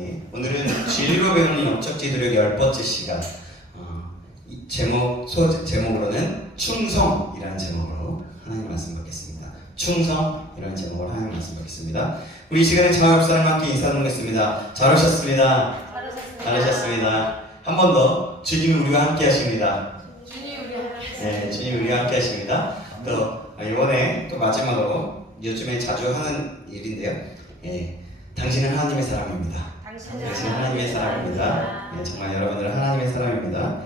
예. 오늘은 진리로 배우는 영적 지도력 10번째 시간. 이 제목으로는 충성이라는 제목으로 하나님 말씀 받겠습니다. 충성이라는 제목으로 하나님 말씀 받겠습니다. 우리 이 시간에 저와 옆사람 함께 인사 나누겠습니다. 잘 오셨습니다. 잘하셨습니다. 한 번 더 주님이 우리와 함께 하십니다. 주님이 우리와 함께 하십니다. 또 이번에 또 마지막으로 요즘에 자주 하는 일인데요. 당신은 하나님의 사람입니다. 당신은 하나님의 사람입니다. 정말 여러분들은 하나님의 사람입니다.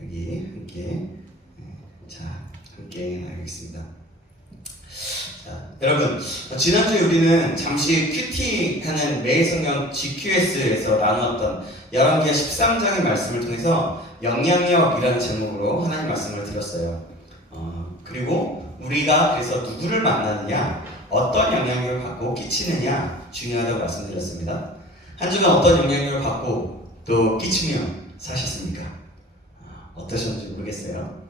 여기 함께 함께 하겠습니다. 자, 여러분, 지난주에 우리는 잠시 큐티하는 매일 성경 GQS에서 나누었던 열왕기하 13장의 말씀을 통해서 영향력이라는 제목으로 하나님 말씀을 드렸어요. 그리고 우리가 그래서 누구를 만나느냐, 어떤 영향력을 받고 끼치느냐 중요하다고 말씀드렸습니다. 한 주간 어떤 영향력을 받고 또 끼치며 사셨습니까? 어떠셨는지 모르겠어요.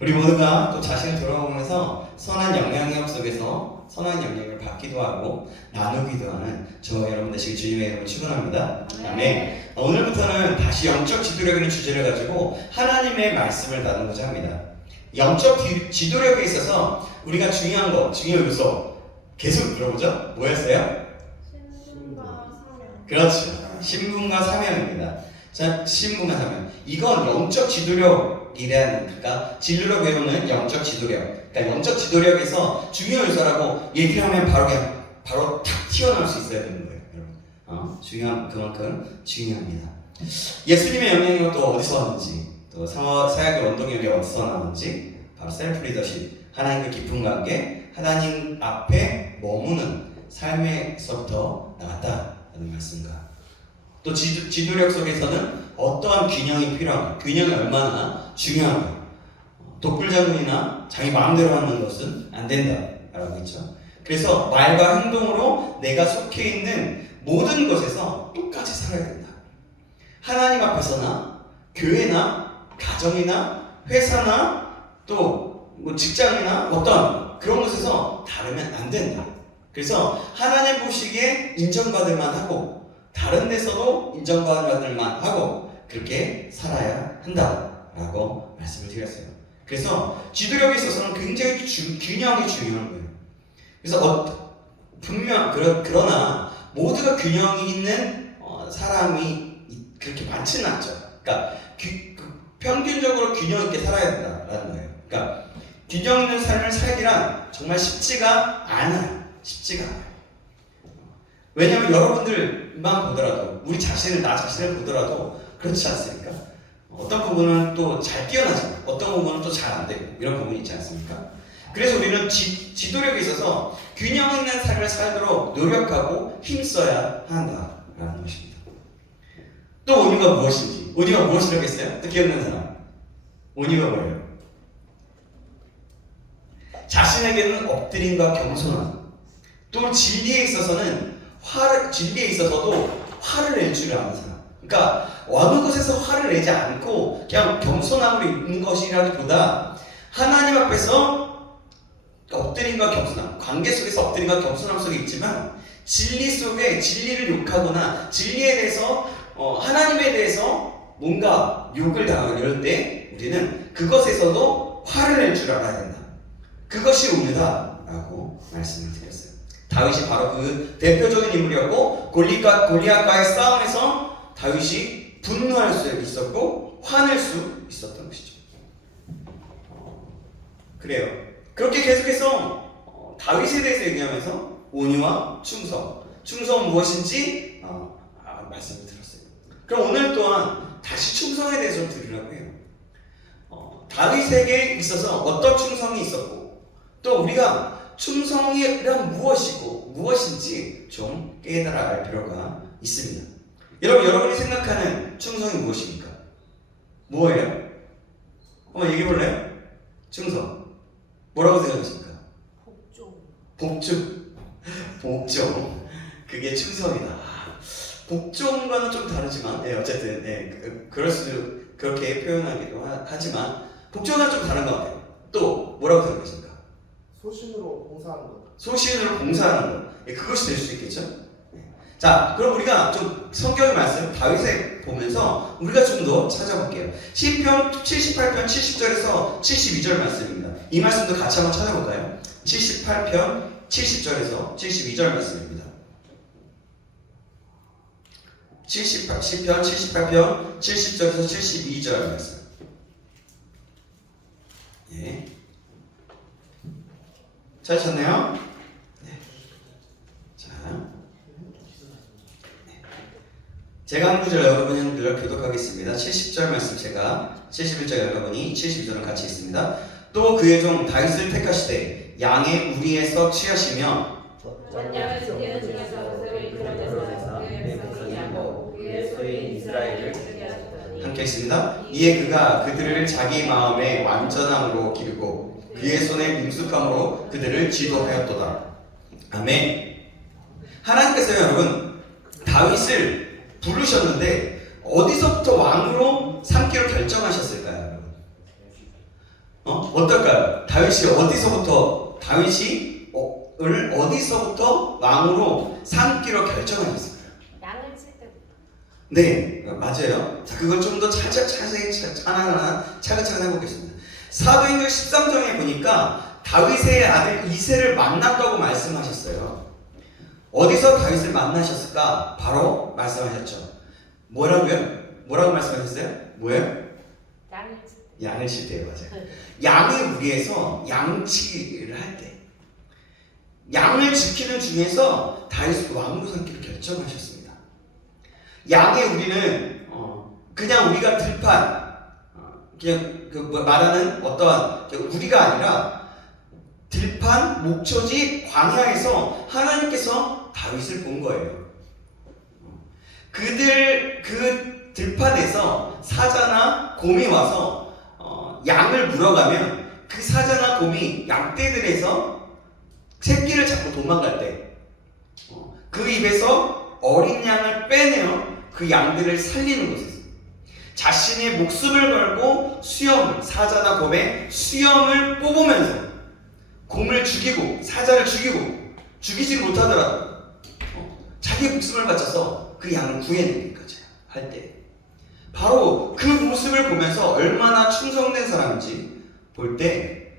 우리 모두가 또 자신을 돌아보면서 선한 영향력 속에서 선한 영향력을 받기도 하고 나누기도 하는 저와 여러분 되시길 주님의 이름으로 축원합니다. 아멘. 오늘부터는 다시 영적 지도력이라는 주제를 가지고 하나님의 말씀을 나누고자 합니다. 영적 지도력에 있어서 우리가 중요한 요소 계속 들어보죠. 뭐였어요? 신분과 사명. 그렇죠. 신분과 사명입니다. 자, 신분과 사명. 이건 영적 지도력이란, 그러니까 진리로 배우는 영적 지도력. 그러니까 영적 지도력에서 중요한 요소라고 얘기를 하면 바로 탁 튀어나올 수 있어야 되는 거예요, 여러분. 중요한 그만큼 중요합니다. 예수님의 영향력은 또 어디서 왔는지, 또 사역의 원동력이 어디서 나오는지, 바로 셀프 리더십, 하나님과 깊은 관계, 하나님 앞에 머무는 삶에서부터 나왔다는 말씀과 또 지도력 속에서는 어떠한 균형이 필요한가, 균형이 얼마나 중요한가, 독불장군이나 자기 마음대로 하는 것은 안 된다라고 했죠. 그래서 말과 행동으로 내가 속해 있는 모든 것에서 똑같이 살아야 된다. 하나님 앞에서나 교회나 가정이나 회사나 또 뭐 직장이나 어떤 그런 곳에서 다르면 안 된다. 그래서 하나님 보시기에 인정받을 만하고 다른 데서도 인정받을 만하고 그렇게 살아야 한다라고 말씀을 드렸어요. 그래서 지도력에 있어서는 굉장히 균형이 중요한 거예요. 그래서 그러나 모두가 균형이 있는 사람이 그렇게 많지는 않죠. 그러니까 평균적으로 균형 있게 살아야 된다라는 거예요. 그러니까 균형 있는 삶을 살기란 정말 쉽지가 않아요. 왜냐하면 여러분들만 보더라도, 나 자신을 보더라도 그렇지 않습니까? 어떤 부분은 또 잘 뛰어나지만 어떤 부분은 또 잘 안 되고 이런 부분이 있지 않습니까? 그래서 우리는 지도력에 있어서 균형 있는 삶을 살도록 노력하고 힘써야 한다라는 것입니다. 또 온유가 무엇인지, 온유가 무엇이라고 했어요? 또 기억나는 사람? 온유가 뭐예요? 자신에게는 엎드림과 겸손함, 또 진리에 있어서도 화를 낼 줄 아는 사람. 그러니까 어느 곳에서 화를 내지 않고 그냥 겸손함으로 있는 것이라기보다 하나님 앞에서 엎드림과 겸손함, 관계 속에서 엎드림과 겸손함 속에 있지만 진리 속에 진리를 욕하거나 진리에 대해서 하나님에 대해서 뭔가 욕을 당하고 이럴 때 우리는 그것에서도 화를 낼 줄 알아야 된다. 그것이 온유다라고 말씀을 드렸어요. 다윗이 바로 그 대표적인 인물이었고 골리앗과의 싸움에서 다윗이 분노할 수 있었고 화낼 수 있었던 것이죠. 그래요. 그렇게 계속해서 다윗에 대해서 얘기하면서 온유와 충성은 무엇인지 말씀을 드렸어요. 그럼 오늘 또한 다시 충성에 대해서 좀 들으려고 해요. 다윗에게 있어서 어떤 충성이 있었고 또 우리가 충성이란 무엇인지 좀 깨달아 알 필요가 있습니다. 여러분이 생각하는 충성이 무엇입니까? 뭐예요? 한번 얘기해 볼래요? 충성. 뭐라고 생각하십니까? 복종. 그게 충성이다. 복종과는 좀 다르지만, 어쨌든, 그렇게 표현하기도 하지만, 복종은 좀 다른 것 같아요. 또, 뭐라고 생각하십니까? 소신으로 봉사하는 것. 소신으로 봉사하는 것. 그것이 될 수 있겠죠? 자, 그럼 우리가 좀 성경의 말씀 다윗에 보면서 우리가 좀 더 찾아볼게요. 시편 78편 70절에서 72절 말씀입니다. 이 말씀도 같이 한번 찾아볼까요? 78편 70절에서 72절 말씀입니다. 시편 78편 70절에서 72절 말씀. 예. 찾으셨나요? 네. 자. 제가 한 구절 여러분들 교독하겠습니다. 70절 말씀 제가 71절 여러분이 72절은 같이 있습니다. 또 그의 종 다윗을 택하시되 양의 우리에서 취하시며 전양을 지키는 중에서 모세를 이끌어내서 그의 백성이 양고 그의 소유인 이스라엘을 지키게 하셨더니 함께 있습니다. 이에 그가 그들을 자기 마음의 완전함으로 기르고 그의 손의 능숙함으로 그들을 지도하였도다. 아멘. 하나님께서 여러분 다윗을 부르셨는데 어디서부터 왕으로 삼기로 결정하셨을까요, 여러분? 어떨까요? 다윗을 어디서부터 왕으로 삼기로 결정하셨을까요? 양을 칠 때부터. 네, 맞아요. 자, 그걸 좀 더 자세히 하나하나 차근차근 해보겠습니다. 사도행전 13장에 보니까 다윗의 아들 이새를 만났다고 말씀하셨어요. 어디서 다윗을 만나셨을까? 바로 말씀하셨죠. 뭐라고요? 뭐라고 말씀하셨어요? 뭐예요? 양을 칠 때. 양을 칠 때요, 맞아요. 양의 우리에서 양치기를 할 때, 양을 지키는 중에서 다윗을 왕으로 삼기로 결정하셨습니다. 양의 우리는 그냥 우리가 들판, 그냥 말하는 어떠한 우리가 아니라 들판, 목초지, 광야에서 하나님께서 다윗을 본 거예요. 그 들판에서 사자나 곰이 와서 양을 물어가면 그 사자나 곰이 양떼들에서 새끼를 잡고 도망갈 때 그 입에서 어린 양을 빼내어 그 양들을 살리는 것에서 자신의 목숨을 걸고 사자나 곰의 수염을 뽑으면서 곰을 죽이고 사자를 죽이지 못하더라도 자기 목숨을 바쳐서 그 양을 구해내기까지 할 때 바로 그 모습을 보면서 얼마나 충성된 사람인지 볼 때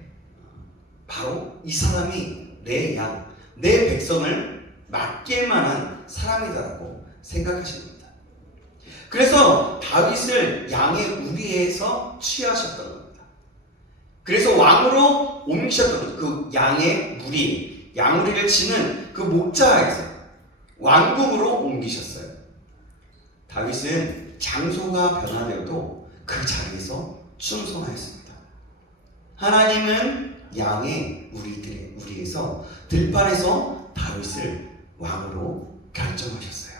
바로 이 사람이 내 양, 내 백성을 맡길 만한 사람이다라고 생각하신 겁니다. 그래서 다윗을 양의 우리에서 취하셨던 겁니다. 그래서 왕으로 옮기셨던 그 양의 무리, 양우리를 치는 그 목자에서 왕궁으로 옮기셨어요. 다윗은 장소가 변화되어도 그 자리에서 충성하였습니다. 하나님은 양의 우리에서 들판에서 다윗을 왕으로 결정하셨어요.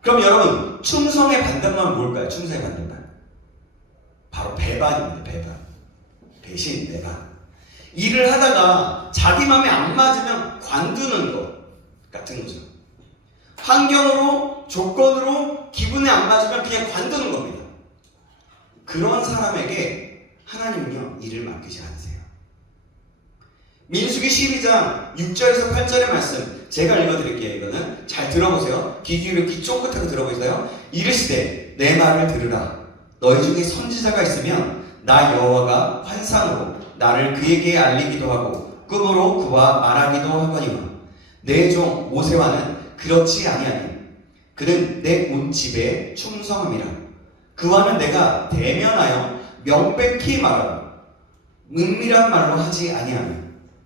그럼 여러분, 충성의 반대말은 뭘까요? 충성의 반대말 바로 배반입니다. 배신, 배반. 일을 하다가 자기 마음에 안 맞으면 관두는 것 같은 거죠. 환경으로, 조건으로 기분에 안 맞으면 그냥 관두는 겁니다. 그런 사람에게 하나님은요, 일을 맡기지 않으세요. 민수기 12장 6절에서 8절의 말씀 제가 읽어드릴게요. 이거는 잘 들어보세요. 귀 기울여 귀 쫑긋하게 들어보세요. 이르시되 내 말을 들으라. 너희 중에 선지자가 있으면 나 여호와가 환상으로 나를 그에게 알리기도 하고 꿈으로 그와 말하기도 하거니와 내 종 모세와는 그렇지 아니하니 그는 내 온 집에 충성함이라. 그와는 내가 대면하여 명백히 말하고 은밀한 말로 하지 아니하며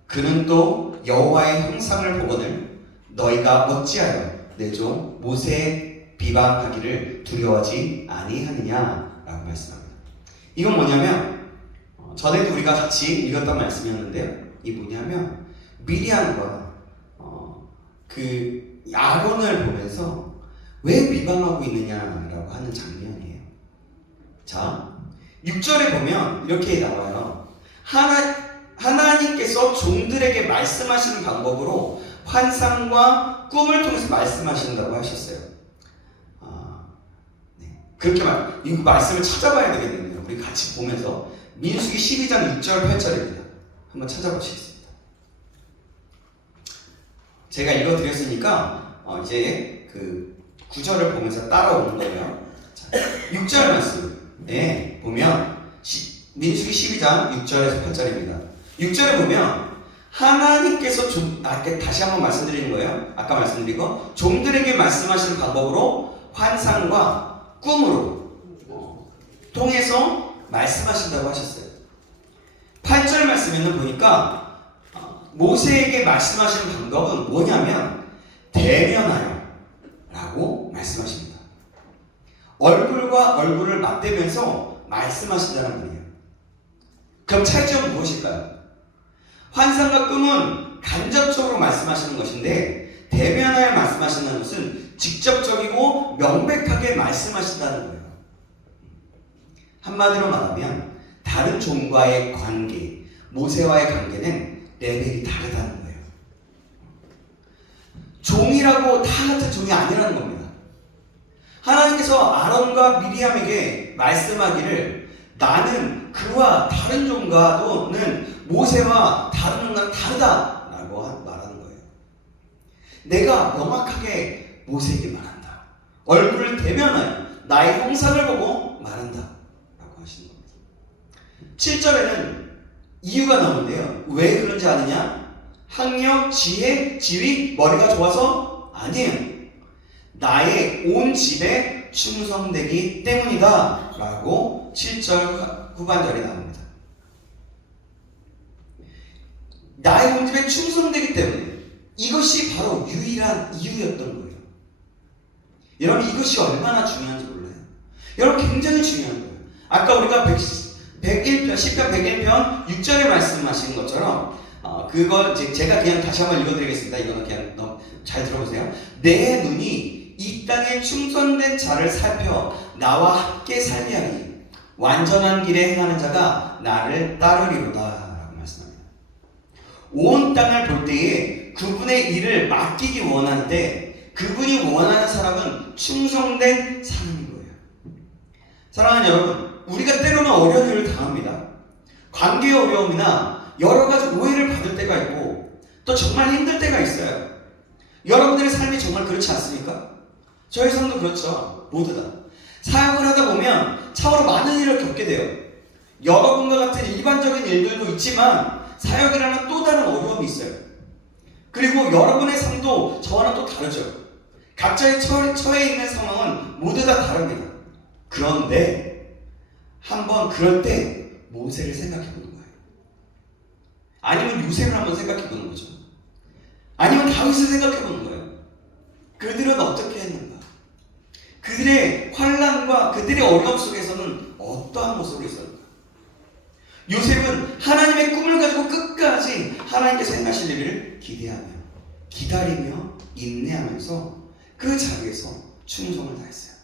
그는 또 여호와의 형상을 보거늘 너희가 어찌하여 내 종 모세의 비방하기를 두려워하지 아니하느냐라고 말씀합니다. 이건 뭐냐면 전에도 우리가 같이 읽었던 말씀이었는데요. 이 뭐냐면 미리암과 그 아론을 보면서 왜 비방하고 있느냐라고 하는 장면이에요. 자, 6절에 보면 이렇게 나와요. 하나님께서 종들에게 말씀하시는 방법으로 환상과 꿈을 통해서 말씀하신다고 하셨어요. 네. 그렇게 이 말씀을 찾아봐야 되겠네요. 우리 같이 보면서 민수기 12장 6절 8절입니다. 한번 찾아보시겠습니다. 제가 읽어드렸으니까 이제 그 구절을 보면서 따라오는 거예요. 자, 6절 말씀에 보면 민수기 12장 6절에서 8절입니다. 6절에 보면 하나님께서 다시 한번 말씀드리는 거예요. 아까 말씀드린 거 종들에게 말씀하시는 방법으로 환상과 꿈으로 통해서 말씀하신다고 하셨어요. 8절 말씀에는 보니까 모세에게 말씀하시는 방법은 뭐냐면 대면하여 라고 말씀하십니다. 얼굴과 얼굴을 맞대면서 말씀하신다는 말이에요. 그럼 차이점은 무엇일까요? 환상과 꿈은 간접적으로 말씀하시는 것인데 대면하여 말씀하신다는 것은 직접적이고 명백하게 말씀하신다는 거예요. 한마디로 말하면 다른 종과의 관계, 모세와의 관계는 레벨이 다르다는 거예요. 종이라고 다 같은 종이 아니라는 겁니다. 하나님께서 아론과 미리암에게 말씀하기를 나는 그와 다른 종과는 모세와 다른 종과는 다르다라고 말하는 거예요. 내가 명확하게 모세에게 말한다. 얼굴을 대면하여 나의 형상을 보고 말한다 라고 하시는 겁니다. 7절에는 이유가 나오는데요. 왜 그런지 아느냐? 학력, 지혜, 지위, 머리가 좋아서? 아니에요. 나의 온 집에 충성되기 때문이다 라고 7절 후반절에 나옵니다. 나의 온 집에 충성되기 때문에 이것이 바로 유일한 이유였던 거예요. 여러분 이것이 얼마나 중요한지 몰라요. 여러분 굉장히 중요한 거예요. 아까 우리가 101편, 10편 101편 6절에 말씀하신 것처럼 그걸 제가 그냥 다시 한번 읽어드리겠습니다. 이거는 그냥 너무 잘 들어보세요. 내 눈이 이 땅에 충성된 자를 살펴 나와 함께 살게 하니 완전한 길에 행하는 자가 나를 따르리로다 라고 말씀합니다. 온 땅을 볼 때에 그분의 일을 맡기기 원할 때 그분이 원하는 사람은 충성된 사람인 거예요. 사랑하는 여러분, 우리가 때로는 어려운 일을 당합니다. 관계의 어려움이나 여러 가지 오해를 받을 때가 있고 또 정말 힘들 때가 있어요. 여러분들의 삶이 정말 그렇지 않습니까? 저의 삶도 그렇죠. 모두 다. 사역을 하다 보면 참으로 많은 일을 겪게 돼요. 여러분과 같은 일반적인 일들도 있지만 사역이라는 또 다른 어려움이 있어요. 그리고 여러분의 삶도 저와는 또 다르죠. 각자의 처해 있는 상황은 모두 다 다릅니다. 그런데 한번 그럴 때 모세를 생각해 보는 거예요. 아니면 요셉을 한번 생각해 보는 거죠. 아니면 다윗을 생각해 보는 거예요. 그들은 어떻게 했는가? 그들의 환난과 그들의 어려움 속에서는 어떠한 모습으로 있었는가? 요셉은 하나님의 꿈을 가지고 끝까지 하나님께서 행하실 일을 기대하며 기다리며 인내하면서 그 자리에서 충성을 다했어요.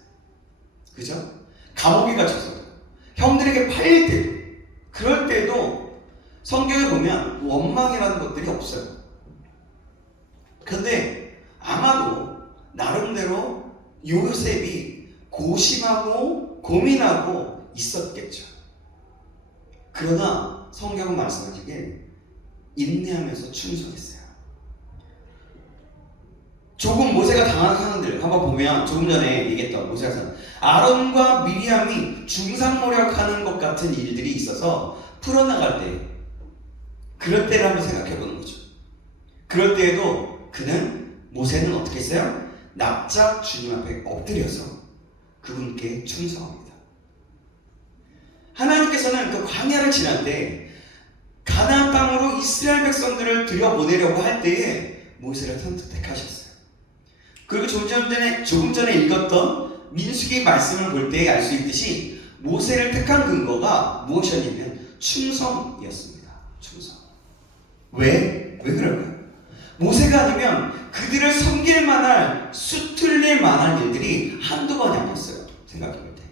그죠? 감옥에 갇혀서 형들에게 팔릴 때도 그럴 때도 성경에 보면 원망이라는 것들이 없어요. 그런데 아마도 나름대로 요셉이 고심하고 고민하고 있었겠죠. 그러나 성경은 말씀하시길 인내하면서 충성했어요. 조금 모세가 당한 상황들 한번 보면 조금 전에 얘기했던 모세가 당한 아론과 미리암이 중상모략하는 것 같은 일들이 있어서 풀어나갈 때 그럴 때를 한번 생각해 보는 거죠. 그럴 때에도 모세는 어떻게 했어요? 납작 주님 앞에 엎드려서 그분께 충성합니다. 하나님께서는 그 광야를 지날 때 가나안 땅으로 이스라엘 백성들을 들여보내려고 할 때에 모세를 선택하셨어요. 그리고 조금 전에 읽었던 민수기 말씀을 볼 때 알 수 있듯이 모세를 택한 근거가 무엇이었냐면 충성이었습니다. 충성. 왜 그럴까요? 모세가 아니면 그들을 섬길 만한 수틀릴 만한 일들이 한두 번이 아니었어요. 생각해 볼 때.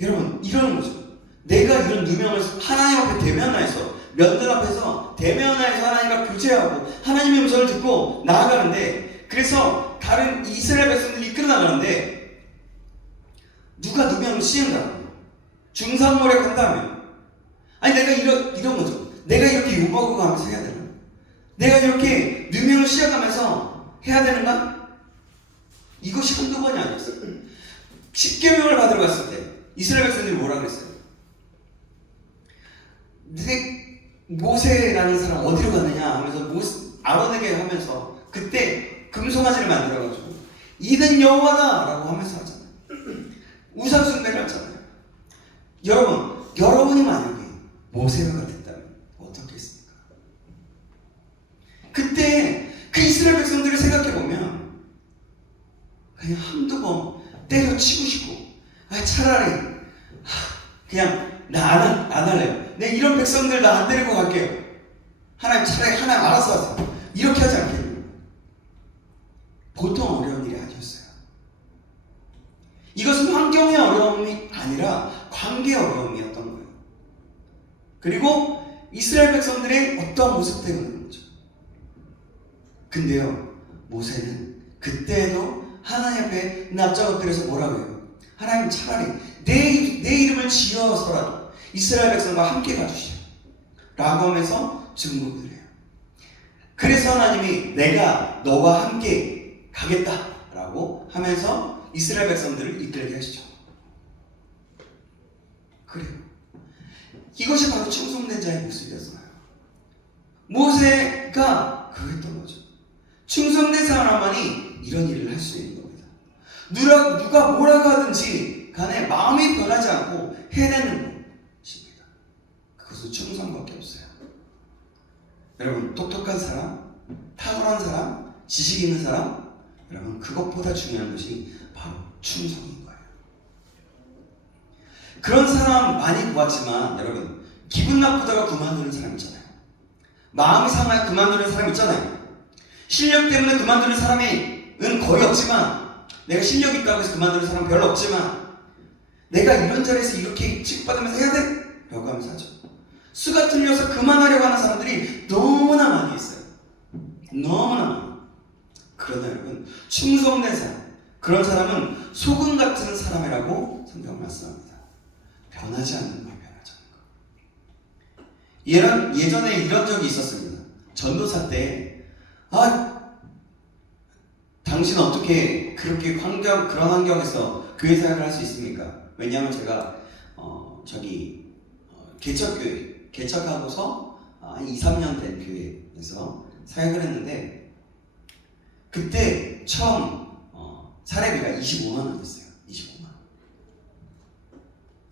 여러분 이러는 거죠. 내가 이런 누명을 하나님 앞에 대면하여서 면들 앞에서 대면하여서 하나님과 교제하고 하나님의 음성을 듣고 나아가는데 그래서 다른 이스라엘 백성들이 이끌어 나가는데 누가 누명을 씌운다고 중상모략한다면 아니 내가 이런 거죠. 내가 이렇게 욕먹고 가면서 해야 되나? 내가 이렇게 누명을 씌워가면서 해야 되는가? 이것이 한두 번이 아니었어요. 10계명을 받으러 갔을 때 이스라엘 백성들이 뭐라 그랬어요? 모세라는 사람 어디로 갔느냐 하면서 아론에게 하면서 그때 금송아지를 만들어가지고 이는 여호와다 라고 하면서 하잖아요. 우상 숭배를 하잖아요. 여러분이 만약에 모세가 됐다면 어떻게 했습니까? 그때 그 이스라엘 백성들을 생각해보면 그냥 한두 번 때려치고 싶고 차라리 그냥 나 안 할래요. 내 이런 백성들 나 안 데리고 갈게요. 하나님 차라리 하나님 알아서 하세요. 이렇게 하지 않겠냐고. 보통 어려운 일이 아니었어요. 이것은 환경의 어려움이 아니라 관계의 어려움이었던 거예요. 그리고 이스라엘 백성들의 어떠한 모습 때문인 거죠. 근데요, 모세는 그때도 하나님 앞에 납작 엎드려서 뭐라고 해요? 하나님 차라리 내 이름을 지어서라도 이스라엘 백성과 함께 가주시오 라고 하면서 증거를 해요. 그래서 하나님이 내가 너와 함께 가겠다 라고 하면서 이스라엘 백성들을 이끌게 하시죠. 그래요. 이것이 바로 충성된 자의 모습이었어요. 모세가 그랬던 거죠. 충성된 사람만이 이런 일을 할 수 있는 겁니다. 누가 뭐라고 하든지 간에 마음이 변하지 않고 해내는 것입니다. 그것은 충성밖에 없어요. 여러분, 똑똑한 사람, 탁월한 사람, 지식 있는 사람, 여러분 그것보다 중요한 것이 바로 충성인 거예요. 그런 사람 많이 보았지만 여러분 기분 나쁘다가 그만두는 사람 있잖아요. 마음이 상하여 그만두는 사람 있잖아요. 실력 때문에 그만두는 사람이 거의 없지만, 내가 실력이 있다고 해서 그만두는 사람은 별로 없지만, 내가 이런 자리에서 이렇게 취급받으면서 해야 돼? 라고 하면서 하죠. 수가 틀려서 그만하려고 하는 사람들이 너무나 많이 있어요. 너무나 많아요. 그러나 여러분, 충성된 사람, 그런 사람은 소금 같은 사람이라고 성경은 말씀합니다. 변하지 않는 거예요. 변하지 않는 거. 예전에 이런 적이 있었습니다. 전도사 때 당신 어떻게 그렇게 그런 환경에서 교회 사역을 할 수 있습니까? 왜냐하면 제가 개척하고서 한 2, 3년 된 교회에서 사역을 했는데 그때 처음 사례비가 25만 원이었어요.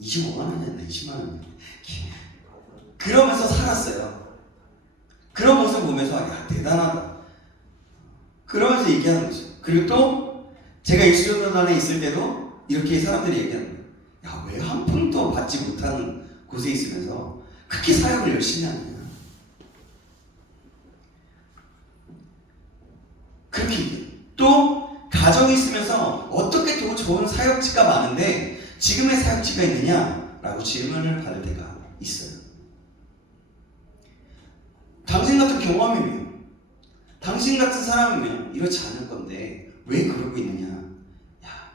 25만 원이었나? 20만 원이었나? 그러면서 살았어요. 그런 모습 보면서 대단하다. 그러면서 얘기하는 거죠. 그리고 또 제가 예수전도단에 있을 때도 이렇게 사람들이 얘기하는 거예요. 야, 왜 한 푼도 받지 못하는 곳에 있으면서 그렇게 사역을 열심히 하느냐. 그렇게 얘기해요. 또 가정이 있으면서 어떻게 더 좋은 사역지가 많은데 지금의 사역지가 있느냐라고 질문을 받을 때가 있어요. 당신 같은 경험이면, 당신 같은 사람이면 이렇지 않을 건데 왜 그러고 있느냐. 야,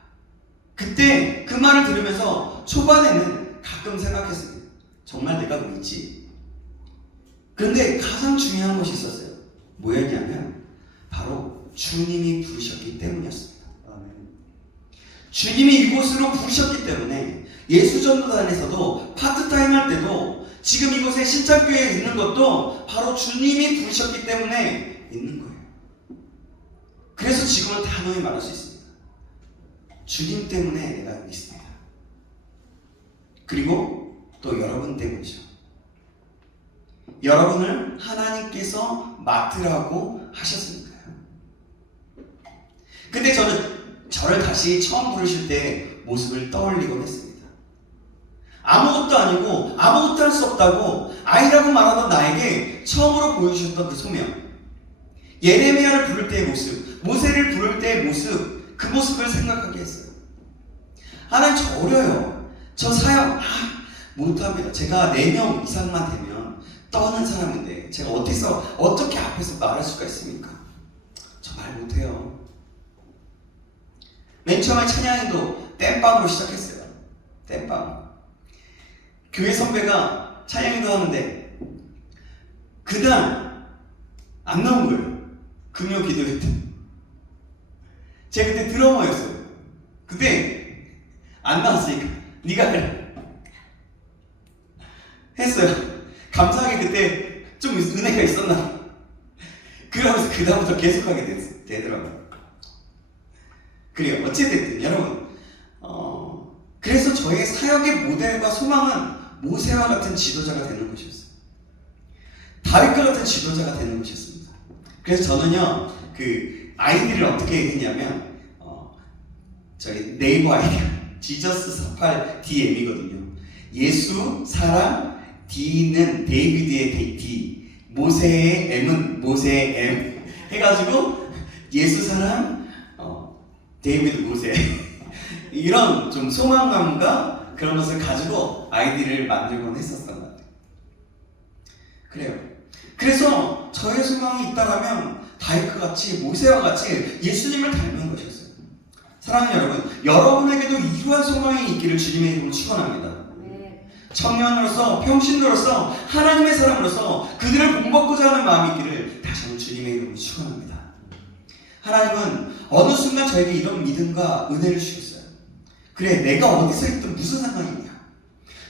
그때 그 말을 들으면서 초반에는 가끔 생각했어요. 정말 내가 믿지? 그런데 가장 중요한 것이 있었어요. 뭐였냐면 바로 주님이 부르셨기 때문이었습니다. 주님이 이곳으로 부르셨기 때문에 예수전도단에서도 파트타임 할 때도 지금 이곳에 신창교회에 있는 것도 바로 주님이 부르셨기 때문에 있는 거예요. 그래서 지금은 단호히 말할 수 있습니다. 주님 때문에 내가 있습니다. 그리고 또 여러분 때문이죠. 여러분을 하나님께서 맡으라고 하셨으니까요. 근데 저를 다시 처음 부르실 때 모습을 떠올리곤 했습니다. 아무것도 아니고 아무것도 할 수 없다고 아이라고 말하던 나에게 처음으로 보여주셨던 그 소명, 예레미야를 부를 때의 모습, 모세를 부를 때의 모습, 그 모습을 생각하게 했어요. 하나님, 저 어려요. 저 사역 못합니다. 제가 4명 이상만 되면 떠는 사람인데 제가 어떻게 앞에서 말할 수가 있습니까? 저 말 못해요. 맨 처음에 찬양도 땜빵으로 시작했어요. 땜빵. 교회 선배가 찬양도 하는데 그날 안 나온 거예요. 금요 기도회 때. 제가 그때 드러머였어요. 근데 안 나왔으니까 네가 그래 했어요. 감사하게 그때 좀 은혜가 있었나. 그러면서 그 다음부터 계속하게 되더라고요. 그래요. 어찌됐든 여러분, 그래서 저의 사역의 모델과 소망은 모세와 같은 지도자가 되는 것이었어요. 다윗과 같은 지도자가 되는 것이었습니다. 그래서 저는요, 그 아이디를 어떻게 했냐면, 저희 네이버 아이디가 지저스 48DM이거든요. 예수, 사랑, D는 데이비드의 D, 모세의 M은 모세의 M 해가지고 예수, 사랑, 데이비드, 모세 이런 좀 소망감과 그런 것을 가지고 아이디를 만들곤 했었던 것 같아요. 그래요. 그래서 저의 소망이 있다라면 다윗과 같이 모세와 같이 예수님을 닮는 것이었어요. 사랑하는 여러분, 여러분에게도 이러한 소망이 있기를 주님의 이름으로 축원합니다. 청년으로서, 평신도로서, 하나님의 사람으로서 그들을 본받고자 하는 마음이 있기를 다시 한번 주님의 이름으로 축원합니다. 하나님은 어느 순간 저에게 이런 믿음과 은혜를 주셨어요. 그래, 내가 어디서 있든 무슨 상관이냐.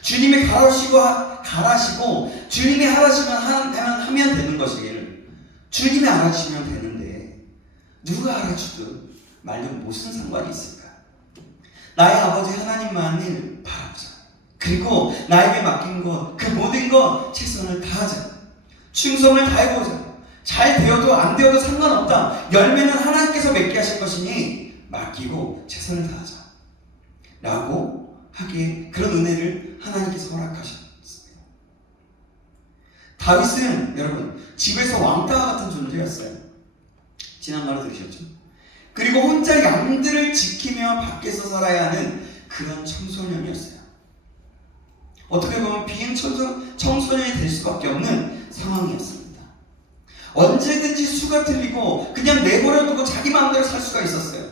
주님이 가라시고 주님이 하면 되는 것이기를, 주님이 알아주시면 되는데 누가 알아주든 말든 무슨 상관이 있을까. 나의 아버지 하나님만을 바라보자. 그리고 나에게 맡긴 것, 그 모든 것 최선을 다하자. 충성을 다해보자. 잘 되어도 안 되어도 상관없다. 열매는 하나님께서 맺게 하실 것이니 맡기고 최선을 다하자 라고 하기에 그런 은혜를 하나님께서 허락하셨습니다. 다윗은 여러분 집에서 왕따 같은 존재였어요. 지난번에 들으셨죠? 그리고 혼자 양들을 지키며 밖에서 살아야 하는 그런 청소년이었어요. 어떻게 보면 비행 청소년이 될 수밖에 없는 상황이었습니다. 언제든지 수가 틀리고 그냥 내버려두고 자기 마음대로 살 수가 있었어요.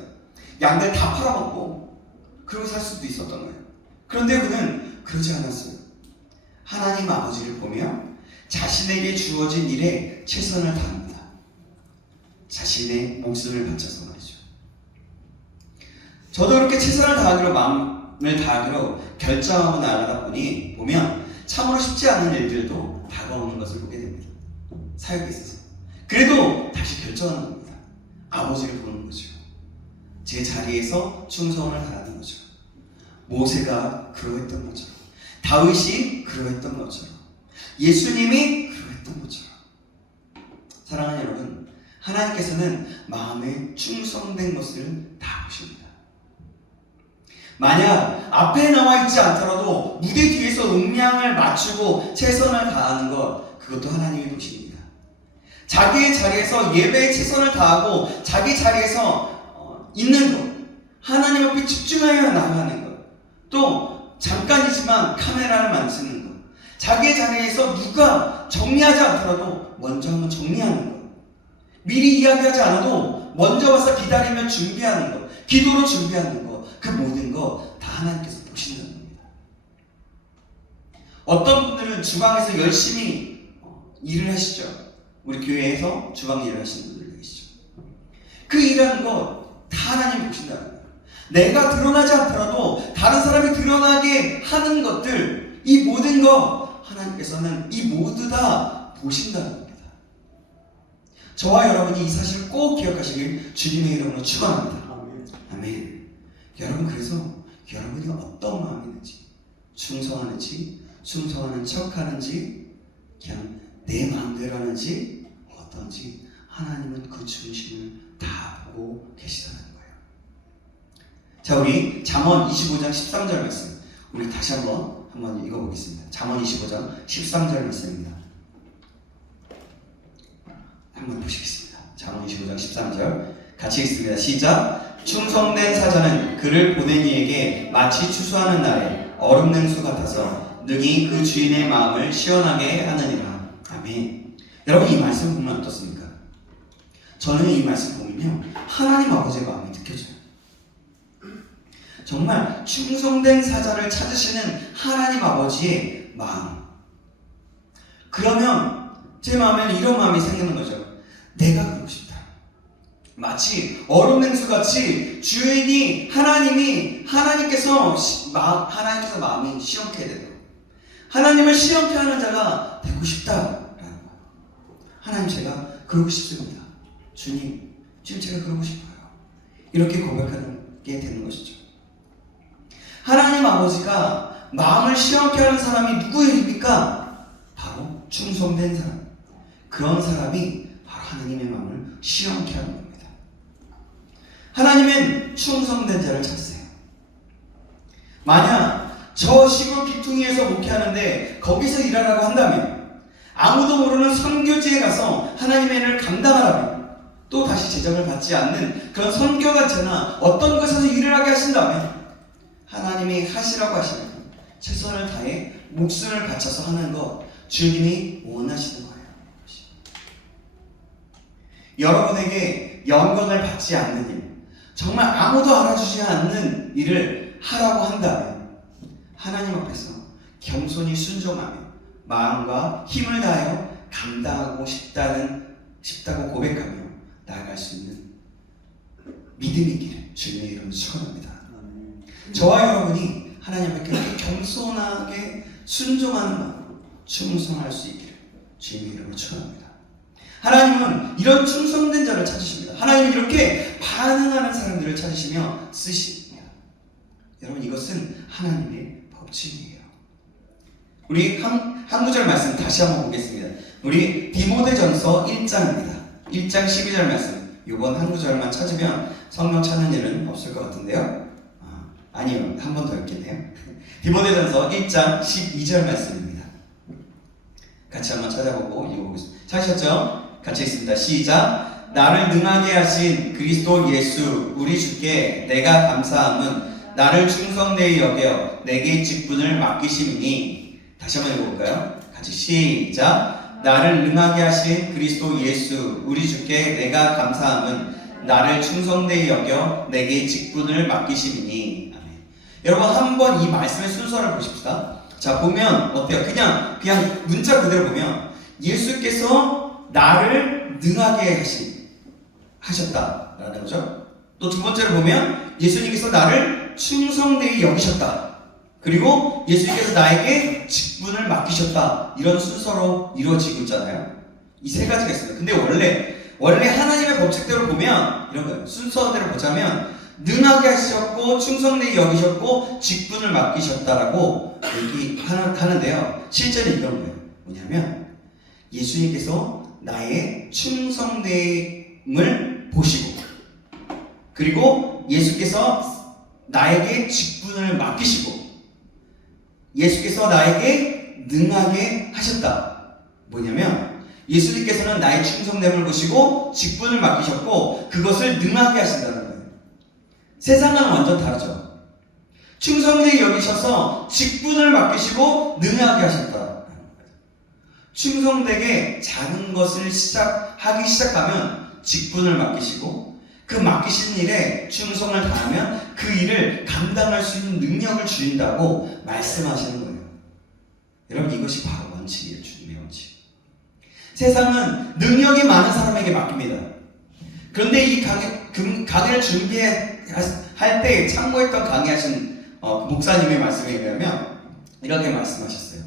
양들 다 팔아먹고 그러고 살 수도 있었던 거예요. 그런데 그는 그러지 않았어요. 하나님 아버지를 보며 자신에게 주어진 일에 최선을 다합니다. 자신의 목숨을 바쳐서 말이죠. 저도 그렇게 최선을 다하기로 마음을 다하기로 결정하고 나가다 보면 참으로 쉽지 않은 일들도 다가오는 것을 보게 됩니다. 사역에 있어서. 그래도 다시 결정하는 겁니다. 아버지를 보는 거죠. 제 자리에서 충성을 다하는 거죠. 모세가 그러했던 것처럼, 다윗이 그러했던 것처럼, 예수님이 그러했던 것처럼. 사랑하는 여러분, 하나님께서는 마음에 충성된 것을 다 보십니다. 만약 앞에 나와 있지 않더라도 무대 뒤에서 음량을 맞추고 최선을 다하는 것, 그것도 하나님의 도시입니다. 자기의 자리에서 예배에 최선을 다하고 자기 자리에서 있는 것, 하나님 앞에 집중하여 나가는 것, 또 잠깐이지만 카메라를 만지는 것, 자기의 자리에서 누가 정리하지 않더라도 먼저 한번 정리하는 것, 미리 이야기하지 않아도 먼저 와서 기다리며 준비하는 것, 기도로 준비하는 것, 그 모든 거 다 하나님께서 보신다는 겁니다. 어떤 분들은 주방에서 열심히 일을 하시죠. 우리 교회에서 주방 일을 하시는 분들 계시죠. 그 일하는 거 다 하나님 보신다는 거예요. 내가 드러나지 않더라도 다른 사람이 드러나게 하는 것들, 이 모든 거 하나님께서는 이 모두 다 보신다는 겁니다. 저와 여러분이 이 사실을 꼭 기억하시길 주님의 이름으로 축원합니다. 아멘. 여러분, 그래서 여러분이 어떤 마음이 있는지, 충성하는 척하는지, 그냥 내 마음대로 하는지 어떤지 하나님은 그 중심을 다 보고 계시다는 거예요. 자, 우리 잠언 25장 13절 말씀, 우리 다시 한번 읽어보겠습니다. 잠언 25장 13절 말씀입니다. 한번 보시겠습니다. 잠언 25장 13절 같이 읽습니다. 시작. 충성된 사자는 그를 보낸 이에게 마치 추수하는 날에 얼음 냉수 같아서 능히 그 주인의 마음을 시원하게 하느니라. 아멘. 여러분, 이 말씀 보면 어떻습니까? 저는 이 말씀 보면요, 하나님 아버지의 마음이 느껴져요. 정말 충성된 사자를 찾으시는 하나님 아버지의 마음. 그러면 제 마음에는 이런 마음이 생기는 거죠. 내가 그러고 싶다. 마치 얼음 냉수 같이 주인이 하나님께서 마음이 시험케 되도록 하나님을 시험케 하는 자가 되고 싶다라는 거예요. 하나님, 제가 그러고 싶습니다. 주님 제가 그러고 싶어요. 이렇게 고백하는 게 되는 것이죠. 하나님 아버지가 마음을 시험케 하는 사람이 누구입니까? 바로 충성된 사람. 그런 사람이 바로 하나님의 마음을 시험케 하는 겁니다. 하나님은 충성된 자를 찾으세요. 만약 저 시골 귀퉁이에서 목회하는데 거기서 일하라고 한다면, 아무도 모르는 선교지에 가서 하나님의 일을 감당하라면, 또 다시 제정을 받지 않는 그런 선교단체나 어떤 곳에서 일을 하게 하신다면, 하나님이 하시라고 하시면 최선을 다해 목숨을 바쳐서 하는 것, 주님이 원하시는 거예요. 여러분에게 영광을 받지 않는 일, 정말 아무도 알아주지 않는 일을 하라고 한다면 하나님 앞에서 겸손히 순종하며 마음과 힘을 다하여 감당하고 싶다고 고백하며 나아갈 수 있는 믿음이 있기를 주님의 이름으로 축원합니다. 저와 여러분이 하나님 앞에 그렇게 겸손하게 순종하는 마음으로 충성할 수 있기를 주님의 이름으로 축원합니다. 하나님은 이런 충성된 자를 찾으십니다. 하나님은 이렇게 반응하는 사람들을 찾으시며 쓰십니다. 여러분, 이것은 하나님의 법칙이에요. 우리 한 구절 말씀 다시 한번 보겠습니다. 우리 디모데전서 1장입니다. 1장 12절 말씀. 이번 한 구절만 찾으면 성령 찾는 일은 없을 것 같은데요. 아니요, 한 번 더 읽겠네요. 디모데전서 1장 12절 말씀입니다. 같이 한번 찾아보고 읽어보겠습니다. 찾으셨죠? 같이 읽습니다. 시작. 나를 능하게 하신 그리스도 예수 우리 주께 내가 감사함은 나를 충성되이 여겨 내게 직분을 맡기심이니. 다시 한번 읽어볼까요? 같이 시작. 나를 능하게 하신 그리스도 예수 우리 주께 내가 감사함은 나를 충성되이 여겨 내게 직분을 맡기심이니. 아멘. 여러분, 한번 이 말씀의 순서를 보십시다. 자, 보면 어때요? 그냥 문자 그대로 보면 예수께서 나를 능하게 하셨다라는 거죠. 또 두 번째로 보면 예수님께서 나를 충성되이 여기셨다. 그리고 예수님께서 나에게 직분을 맡기셨다. 이런 순서로 이루어지고 있잖아요. 이 세 가지가 있습니다. 근데 원래 하나님의 법칙대로 보면 이런 거예요. 순서대로 보자면 능하게 하셨고 충성되이 여기셨고 직분을 맡기셨다라고 얘기하는데요. 실제는 이런 거예요. 뭐냐면 예수님께서 나의 충성됨을 보시고, 그리고 예수께서 나에게 직분을 맡기시고, 예수께서 나에게 능하게 하셨다. 뭐냐면 예수님께서는 나의 충성됨을 보시고 직분을 맡기셨고 그것을 능하게 하신다는 거예요. 세상은 완전 다르죠. 충성되이 여기셔서 직분을 맡기시고 능하게 하셨다. 충성되게 작은 것을 하기 시작하면 직분을 맡기시고, 그 맡기신 일에 충성을 다하면 그 일을 감당할 수 있는 능력을 주신다고 말씀하시는 거예요. 여러분, 이것이 바로 원칙이에요. 주님의 원칙. 세상은 능력이 많은 사람에게 맡깁니다. 그런데 이 강의를 준비할 때 참고했던 강의하신 목사님의 말씀에 의하면 이렇게 말씀하셨어요.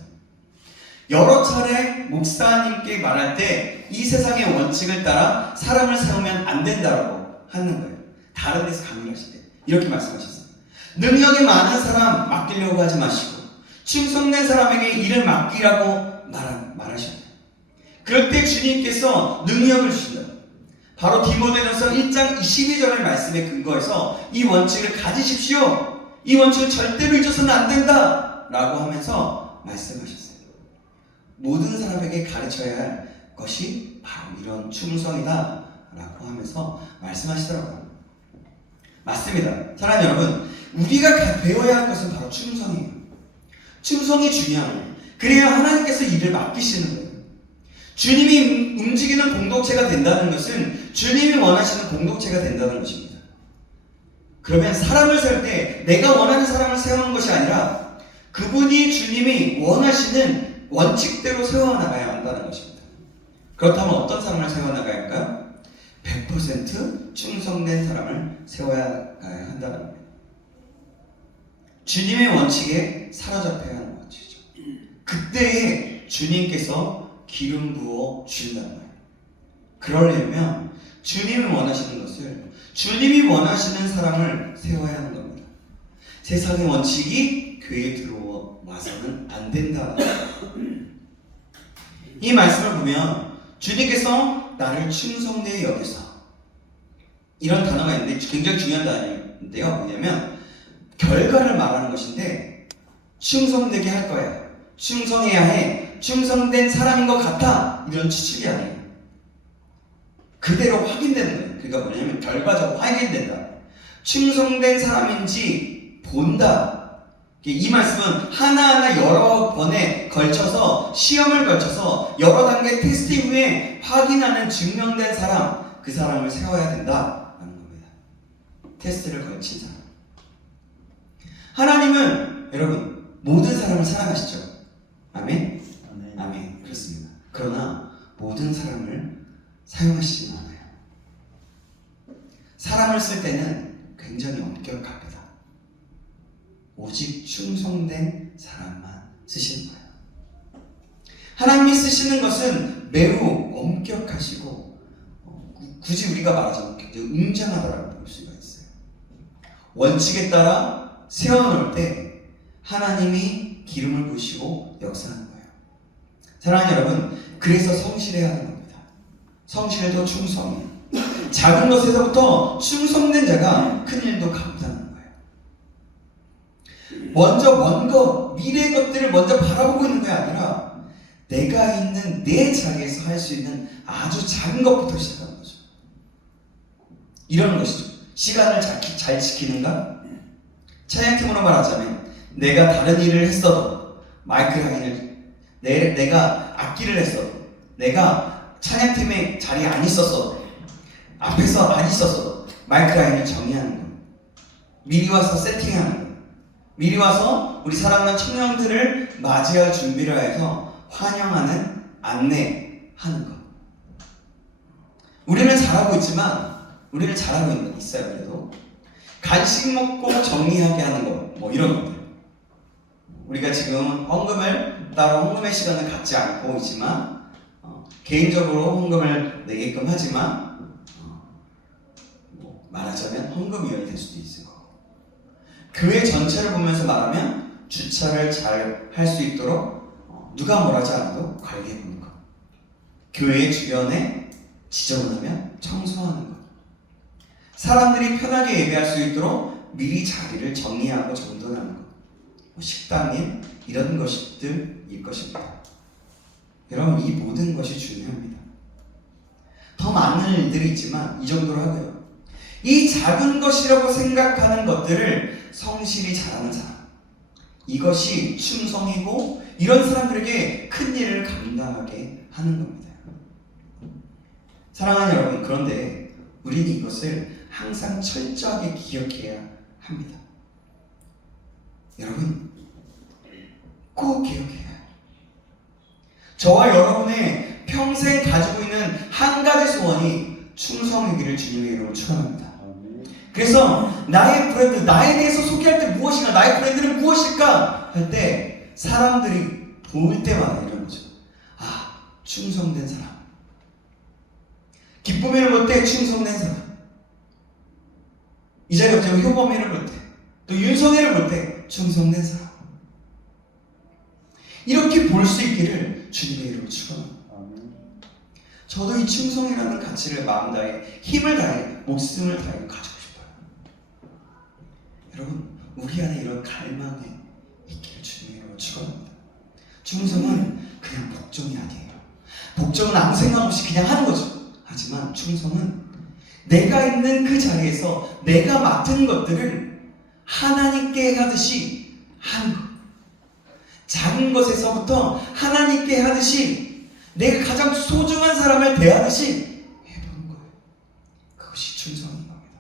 여러 차례 목사님께 말할 때 이 세상의 원칙을 따라 사람을 세우면 안 된다고 하는 거예요. 다른 데서 강의를 하실 때 이렇게 말씀하셨어요. 능력이 많은 사람 맡기려고 하지 마시고 충성된 사람에게 일을 맡기라고 말하셨어요. 그럴 때 주님께서 능력을 주신다. 바로 디모데전서 1장 22절의 말씀에 근거해서 이 원칙을 가지십시오. 이 원칙을 절대로 잊어서는 안 된다 라고 하면서 말씀하셨어요. 모든 사람에게 가르쳐야 할 것이 바로 이런 충성이다 라고 하면서 말씀하시더라고요. 맞습니다. 사랑하는 여러분, 우리가 배워야 할 것은 바로 충성이에요. 충성이 중요해요. 그래야 하나님께서 일을 맡기시는 거예요. 주님이 움직이는 공동체가 된다는 것은 주님이 원하시는 공동체가 된다는 것입니다. 그러면 사람을 세울 때 내가 원하는 사람을 세우는 것이 아니라 그분이 주님이 원하시는 원칙대로 세워나가야 한다는 것입니다. 그렇다면 어떤 사람을 세워나가야 할까요? 100% 100% 충성된 사람을 세워야 한다는 겁니다. 주님의 원칙에 사로잡혀야 하는 원칙이죠. 그때에 주님께서 기름 부어 주신다는 거예요. 그러려면 주님이 원하시는 것을, 주님이 원하시는 사람을 세워야 하는 겁니다. 세상의 원칙이 교회에 들어와서는 안 된다는 거예요. 이 말씀을 보면 주님께서 나를 충성되이 여기서, 이런 단어가 있는데 굉장히 중요한 단어인데요. 뭐냐면 결과를 말하는 것인데, 충성되게 할 거야, 충성해야 해, 충성된 사람인 것 같아, 이런 추측이 아니에요. 그대로 확인되는 거예요. 그러니까 뭐냐면 결과적으로 확인된다. 충성된 사람인지 본다. 이 말씀은 하나하나 여러 번에 걸쳐서, 시험을 걸쳐서 여러 단계 테스트 후에 확인하는 증명된 사람, 그 사람을 세워야 된다라는 겁니다. 테스트를 걸친 사람. 하나님은 여러분 모든 사람을 사랑하시죠. 아멘? 아멘. 그렇습니다. 그러나 모든 사람을 사용하시지 않아요. 사람을 쓸 때는 굉장히 엄격합니다. 오직 충성된 사람만 쓰시는 거예요. 하나님이 쓰시는 것은 매우 엄격하시고, 굳이 우리가 말하자면 굉장히 웅장하다라고 볼 수가 있어요. 원칙에 따라 세워놓을 때 하나님이 기름을 부으시고 역사하는 거예요. 사랑하는 여러분, 그래서 성실해야 하는 겁니다. 성실도 충성이에요. 작은 것에서부터 충성된 자가 큰 일도 감당하는 거예요. 먼저 먼 것, 미래의 것들을 먼저 바라보고 있는 게 아니라 내가 있는 내 자리에서 할 수 있는 아주 작은 것부터 시작하는 거죠. 이런 것이죠. 시간을 잘 지키는가? 찬양팀으로 말하자면 내가 다른 일을 했어도, 마이크 라인을 내가 악기를 했어도, 내가 찬양팀의 자리에 안 있었어도, 앞에서 안 있었어도 마이크 라인을 정리하는 거, 미리 와서 세팅하는 거, 미리 와서 우리 사랑하는 청년들을 맞이할 준비를 해서 환영하는, 안내하는 것. 우리는 잘하고 있지만, 우리는 잘하고 있어요. 그래도 간식 먹고 정리하게 하는 거, 뭐 이런 것들. 우리가 지금 헌금을 따로 헌금의 시간을 갖지 않고 있지만, 개인적으로 헌금을 내게끔 하지만, 말하자면 헌금위원이 될 수도 있을 거고, 교회 전체를 보면서 말하면 주차를 잘 할 수 있도록 누가 뭘 하지 않아도 관리해보는 것, 교회 주변에 지저분하면 청소하는 것, 사람들이 편하게 예배할 수 있도록 미리 자리를 정리하고 정돈하는 것, 식당일 이런 것들일 것입니다. 여러분, 이 모든 것이 중요합니다. 더 많은 일들이 있지만 이 정도로 하고요. 이 작은 것이라고 생각하는 것들을 성실히 잘하는 사람, 이것이 충성이고 이런 사람들에게 큰 일을 감당하게 하는 겁니다. 사랑하는 여러분, 그런데 우리는 이것을 항상 철저하게 기억해야 합니다. 여러분, 꼭 기억해야 해요. 저와 여러분의 평생 가지고 있는 한 가지 소원이 충성이기를 주님의 이름으로 축원합니다. 그래서 나의 브랜드, 나에 대해서 소개할 때 무엇인가, 나의 브랜드는 무엇일까 할 때 사람들이 볼 때마다 이런 거죠. 아, 충성된 사람. 기쁨이를 볼 때 충성된 사람. 이 자리에 없지만 효범이를 볼 때, 또 윤성애를 볼 때 충성된 사람. 이렇게 볼 수 있기를 주님의 이름으로 축원합니다. 저도 이 충성이라는 가치를 마음 다해, 힘을 다해, 목숨을 다해 가지고 싶어요. 여러분, 우리 안에 이런 갈망이 있기를 주님의 이름으로 축원합니다. 충성은 그냥 복종이 아니에요. 복종은 아무 생각 없이 그냥 하는 거죠. 하지만 충성은 내가 있는 그 자리에서 내가 맡은 것들을 하나님께 하듯이 하는 것. 작은 것에서부터 하나님께 하듯이, 내가 가장 소중한 사람을 대하듯이 해보는 거예요. 그것이 충성인 겁니다.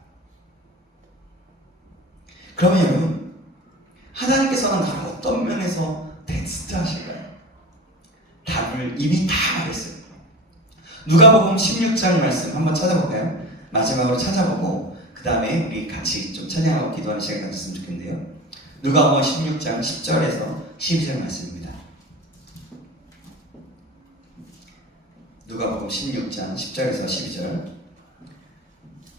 그러면 여러분, 하나님께서는 나를 어떤 면에서 테스트하실까요? 답을 이미 다 말했어요. 누가복음 16장 말씀 한번 찾아볼까요? 마지막으로 찾아보고 그 다음에 우리 같이 좀 찬양하고 기도하는 시간을 가졌으면 좋겠는데요. 누가복음 16장 10절에서 12절 말씀입니다. 누가복음 16장 10절에서 12절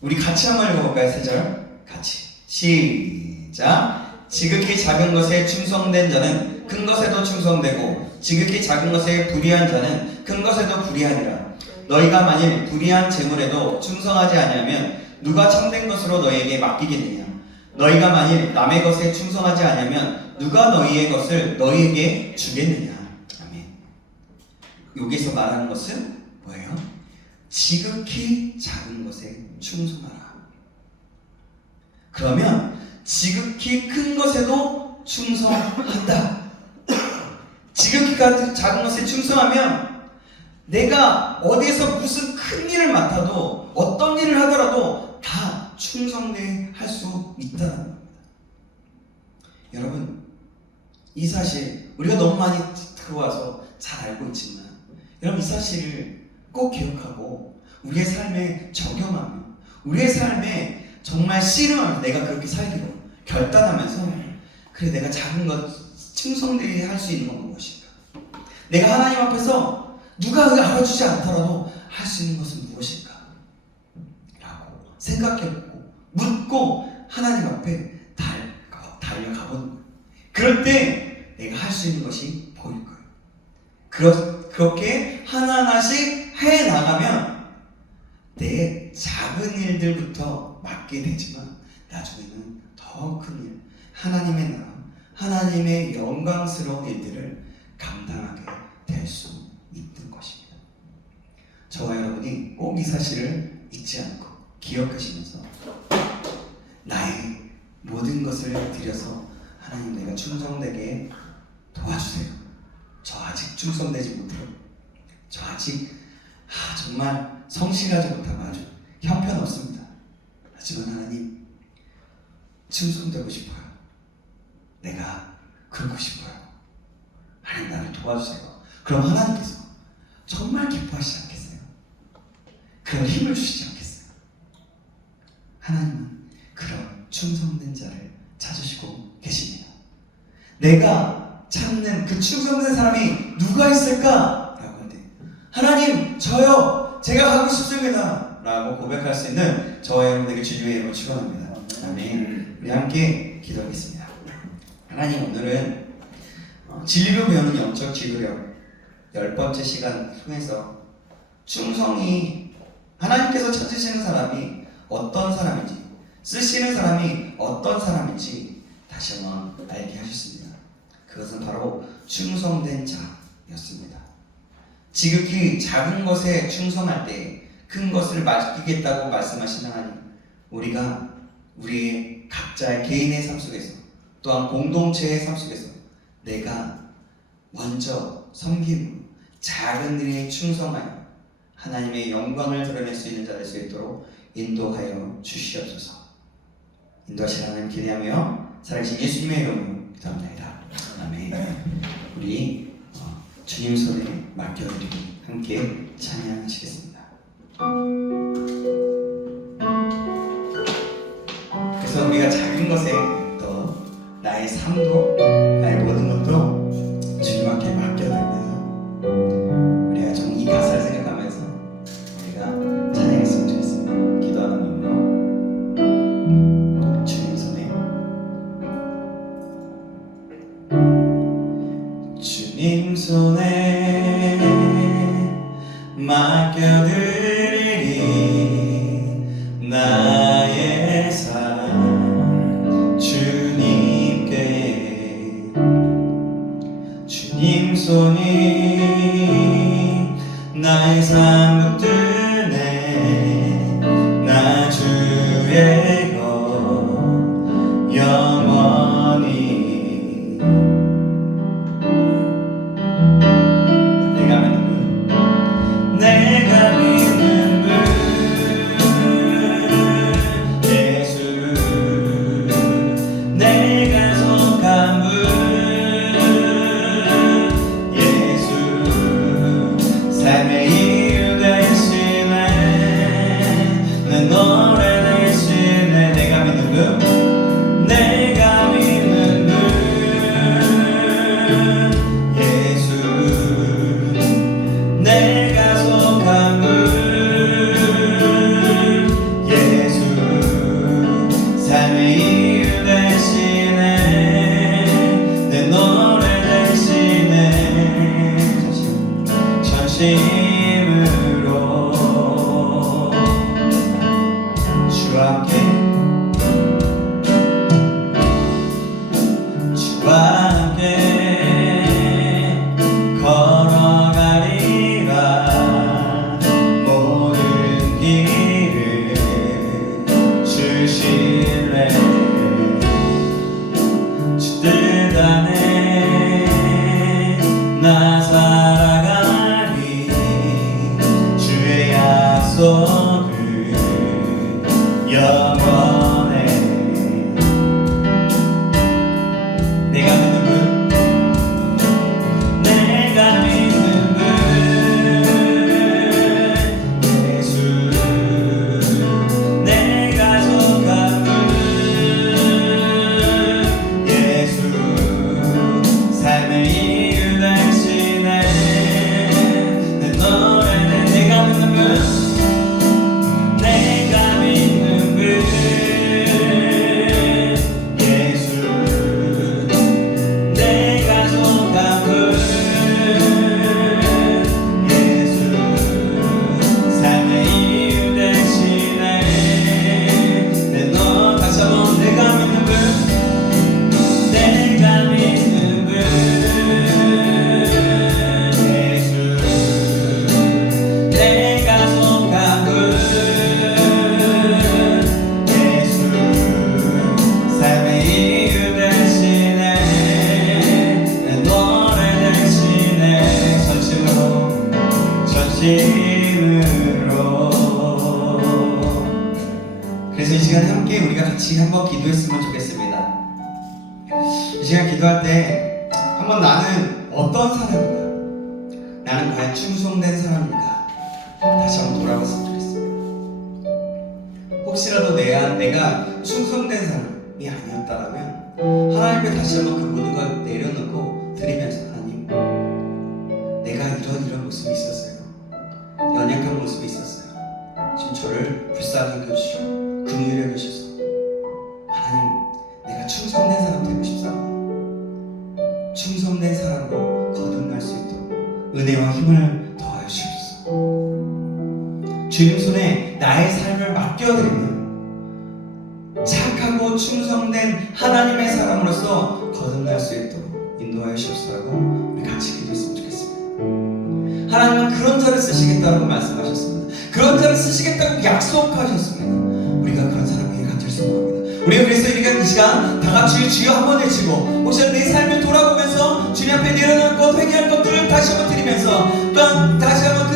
우리 같이 한번 읽어볼까요? 3절 같이 시작. 지극히 작은 것에 충성된 자는 큰 것에도 충성되고 지극히 작은 것에 불의한 자는 큰 것에도 불의하니라. 너희가 만일 불의한 재물에도 충성하지 아니하면 누가 참된 것으로 너희에게 맡기겠느냐. 너희가 만일 남의 것에 충성하지 아니하면 누가 너희의 것을 너희에게 주겠느냐. 아멘. 여기서 말하는 것은 뭐예요? 지극히 작은 것에 충성하라. 그러면 지극히 큰 것에도 충성한다. 지극히 작은 것에 충성하면 내가 어디에서 무슨 큰 일을 맡아도 어떤 일을 하더라도 다 충성되게 할 수 있다는 겁니다. 여러분, 이 사실 우리가 너무 많이 들어와서 잘 알고 있지만 여러분 이 사실을 꼭 기억하고 우리의 삶에 적용하며 우리의 삶에 정말 씨름하면서 내가 그렇게 살기로 결단하면서 그래 내가 작은 것 충성되게 할 수 있는 건 무엇인가? 내가 하나님 앞에서 누가 알아주지 않더라도 할 수 있는 것은 무엇일까? 라고 생각해보고 묻고 하나님 앞에 달려가보는 거예요. 그럴 때 내가 할 수 있는 것이 보일 거예요. 그렇게 하나하나씩 해나가면 내 작은 일들부터 맡게 되지만 나중에는 더 큰 일, 하나님의 나라, 하나님의 영광스러운 일들을 감당하게 될 수 있는 것입니다. 저와 여러분이 꼭 이 사실을 잊지 않고 기억하시면서 나의 모든 것을 드려서 하나님 내가 충성되게 도와주세요. 저 아직 충성되지 못해요. 저 아직 정말 성실하지 못하고 아주 형편없습니다. 하지만 하나님 충성되고 싶어요. 내가 그러고 싶어요. 하나님 나를 도와주세요. 그럼 하나님께서 정말 기뻐하시지 않겠어요? 그런 힘을 주시지 않겠어요? 하나님은 그런 충성된 자를 찾으시고 계십니다. 내가 찾는 그 충성된 사람이 누가 있을까? 라고 할 때 하나님 저요 제가 가고 싶습니다 라고 고백할 수 있는 저와 여러분에게 주님의 이름으로 축원합니다. 아멘. 우리 함께 기도하겠습니다. 하나님 오늘은 진리로 배우는 영적 지도력 10번째 시간 통해서 충성이 하나님께서 찾으시는 사람이 어떤 사람인지 쓰시는 사람이 어떤 사람인지 다시 한번 알게 하셨습니다. 그것은 바로 충성된 자였습니다. 지극히 작은 것에 충성할 때 큰 것을 맡기겠다고 말씀하신 하나님, 우리가 우리의 각자의 개인의 삶 속에서 또한 공동체의 삶 속에서 내가 먼저 섬김으로 작은 일에 충성하여 하나님의 영광을 드러낼 수 있는 자 될 수 있도록 인도하여 주시옵소서. 인도하신 하나님 기대하며 살아계신 예수님의 이름으로 기도합니다. 아멘. 우리 주님 손에 맡겨드리고 함께 찬양하시겠습니다. 그래서 우리가 작은 것에 또 나의 삶도 나의 모든 것도 주님 앞에 맡겨드리면서 우리가 좀 이 가사를 생각하면서 우리가 찬양했으면 좋겠습니다. 기도하는 마음으로 주님 손에 주님 손에 맡겨드리니 나의 삶 주님께 영원해. 내가 믿는 분, 내가 믿는 분 예수, 내가 속한 분 예수, 삶의 이유 당신의 내 노래는 내가 믿는 분, 내가 믿는 분 예수, 내가 속한 분 예수, 삶의 이유 대신에 내 너 다시 한번 내가 믿는 분, 내가 믿는 분 예수, 내가 속한 분 예수, 삶의 이유 대신에 내 노래 대신에 전심으로 그래서 이 시간에 함께 우리가 같이 한번 기도했으면 좋겠습니다. 이 시간 기도할 때 한번 나는 어떤 사람인가, 나는 과연 충성된 사람인가 다시 한번 돌아봤으면 좋겠습니다. 혹시라도 내가 충성된 사람이 아니었다라면 하나님 앞에 다시 한번 그 모든 걸 내려놓고 드리면서, 하나님, 내가 이런 모습이 있었어요. 연약한 모습이 있었어요. 지금 저를 불쌍히 여겨주시고 긍휼히 여겨주셔서 하나님, 내가 충성된 사람 되고 싶사오니 충성된 사람으로 거듭날 수 있도록 은혜와 힘을 더하여 주옵소서. 주님 손에 나의 삶을 맡겨드리면 착하고 충성된 하나님의 사람으로서 거듭날 수 있도록 인도하여 주옵소서라고 우리 같이 기도했으면 좋겠습니다. 하나님은 그런 자를 쓰시겠다고 말씀하셨습니다. 그런 자를 쓰시겠다고 약속하셨습니다. 우리가 그런 사람에게 간절히 소망합니다. 우리가 그래서 이 시간 다 같이 주여 한번 외치고, 혹시 내 삶을 돌아보면서 주님 앞에 내려놓을 것, 회개할 것들을 다시 한번 드리면서, 또한 다시 한번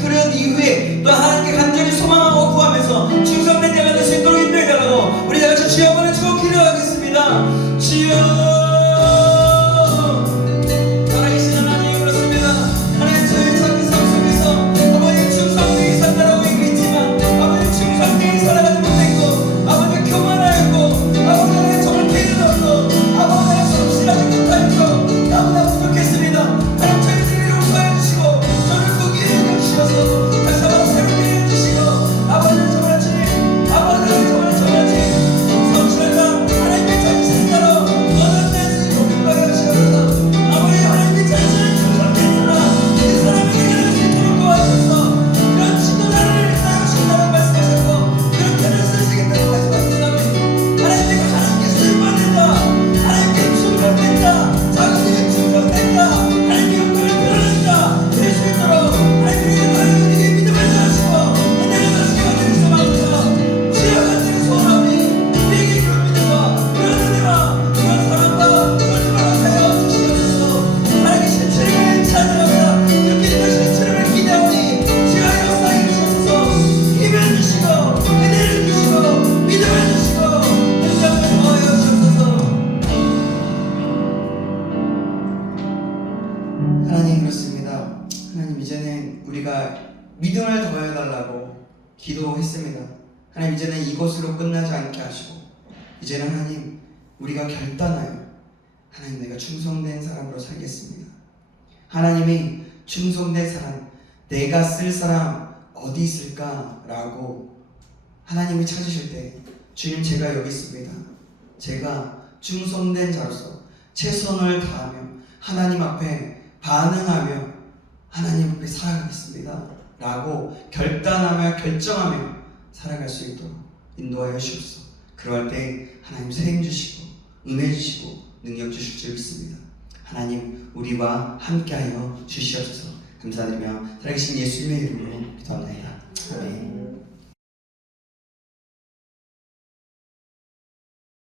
그런 이후에 또 하나님께 간절히 소망하고 구하면서 충성된 자가 될 수 있도록 인도해달라고 우리 다 같이 주여 한번 외치고 기도하겠습니다. 주여, 살아계신 하나님, 그렇습니다. 하나님, 저희 삶 속에서 아버지 충성되게 산다라고 얘기했지만 아버지 충성되게 살아가지 못했고, 아버지 교만하였고, 아버지 정말 게으르었고, 아버지 성실하지 못하였고, 너무나 부족했습니다. 하나님, 저희 집에 용서해 주시고 저를 포기해 주셔서 다시 한번 새롭게 해주시고, 아버지 정말 주님, 아버지 정말 주님 성실한 하나님의 자신대로 거듭날 수 있도록 인도하여 주셔서, 아버지 하나님의 자신을 충성된 사람, 그 사람에게 이룰 수 있도록 도와주셔서, 그런 지도자를 세우신다고 말씀하셨고 그런 편을 쓰시겠다고 말씀하셨습니다. 하나님께서 하나님께 쓸만했다, 하나님께 충성됐다, 자기에게 충성됐다, 하나님께 영광을 드러낸다 될 수 있도록 하나님께 우리에게 믿음을 더하시고 은혜를 더하시게 하시는 소망부터 주여 간절히 소원하오니 우리에게 그런 믿음과 그런 은혜와 그런 사랑과 그런 힘을 하여 주시옵소서. 하나님의 주님을 찬양합니다. 이렇게 되시는 주님을 기대하오니 주여 역사해 주셔서 힘을 주시고 은혜를 주시고 믿음을 주시고 능력을 더하여 주옵소서. 하나님, 그렇습니다. 하나님, 이제는 우리가 믿음을 더해달라고 기도했습니다. 하나님, 이제는 이것으로 끝나지 않게 하시고, 이제는 하나님, 우리가 결단하여 하나님, 내가 충성된 사람으로 살겠습니다. 하나님이 충성된 사람, 내가 쓸 사람 어디 있을까라고 하나님이 찾으실 때, 주님, 제가 여기 있습니다. 제가 충성된 자로서 최선을 다하며 하나님 앞에 반응하며 하나님 앞에 살아가겠습니다 라고 결단하며 결정하며 살아갈 수 있도록 인도하여 주옵소서. 그럴 때 하나님 사랑 주시고 은혜 주시고 능력 주실 줄 믿습니다. 하나님, 우리와 함께하여 주시옵소서. 감사드리며 살아계신 예수님의 이름으로 기도합니다. 아멘.